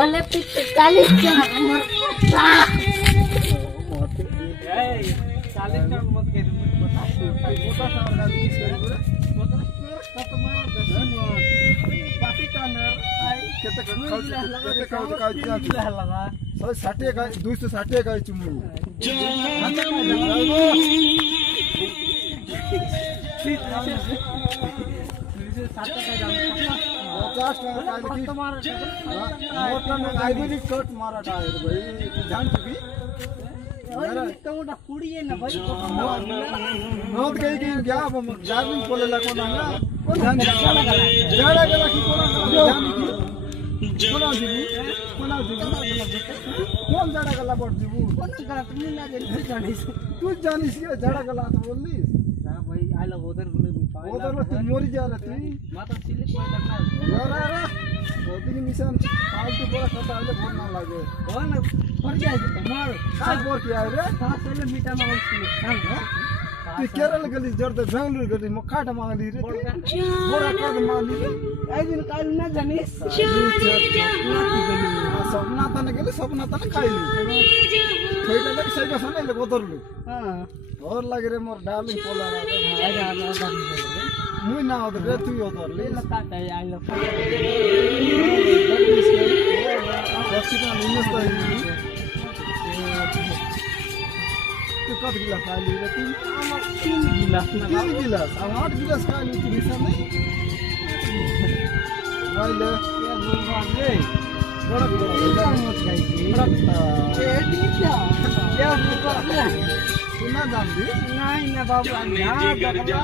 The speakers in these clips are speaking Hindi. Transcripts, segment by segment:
ओले पिट 40 का हमर 40 का मत के बता सारा 20 करे खत्म मार दे पार्टी कानर आई केते लगा 160 का 260 का चुमू कट मारा जान चुकी कुड़िए ना भाई नोट गई कि क्या जाबिन बोले लगो ना कौन जाड़ा गला की कौन जाड़ा गला बोल जीबू कौन करा तुम ना जानिस तू जानिस के जाड़ा गला तो बोलली हां भाई आई लव उधर तू मोरी जा रहा तू माता सिलिप में लगना अरे मोदी की मिशन फालतू पूरा खाता है फोन ना लागे कौन पर जाए तुम्हार काय बोल के आए रे हां चले मीठा में हां तू केरल गली जड़ तो बेंगलुरु गली मखाट मांगली रे बोरा कर मांगली रे आई दिन काल ना जानिस सपना तने गेले सपना तने खाइली खइला लग सही बस नहीं ले बोतरलु हां और लग रे मोर डार्लिंग पोला रे मुई ना उधर रे तू उधर ले लता है आई लो हॉस्पिटल में मस्त है तू कब गिलास खा ली रे तू 3 गिलास अब 8 गिलास खा ली तू निशा नहीं भाई ले ये बोल रे बड़ा मत खाई बड़ा ए टीचा क्या बोल सुना जानती नहीं ना बाबू यहां जगला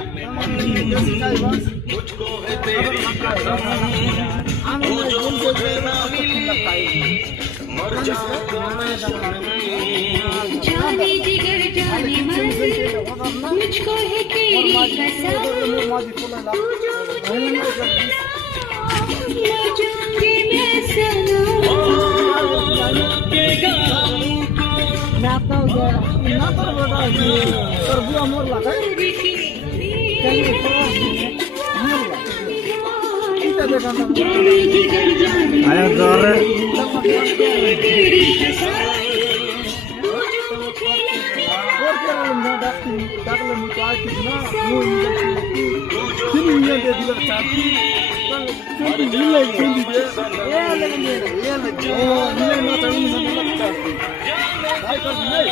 मुझको है तेरी कसम वो जो मुझे ना मिली मर जाऊंगा मैं जाने जिगर जाने मन मुझको है तेरी कसम तू जो मुझे ना जाऊंगी मैं सनम के गाऊं ना तो बेटा कर बुआ मोर लगा चलिए मोर लगा आया जोर और क्या ना डाकले मुझे आज ना वो तीन दे दिया चाची चल मिले चुंदी दे ये लगे ओ मिले ना तो नहीं लगता भाई कर नहीं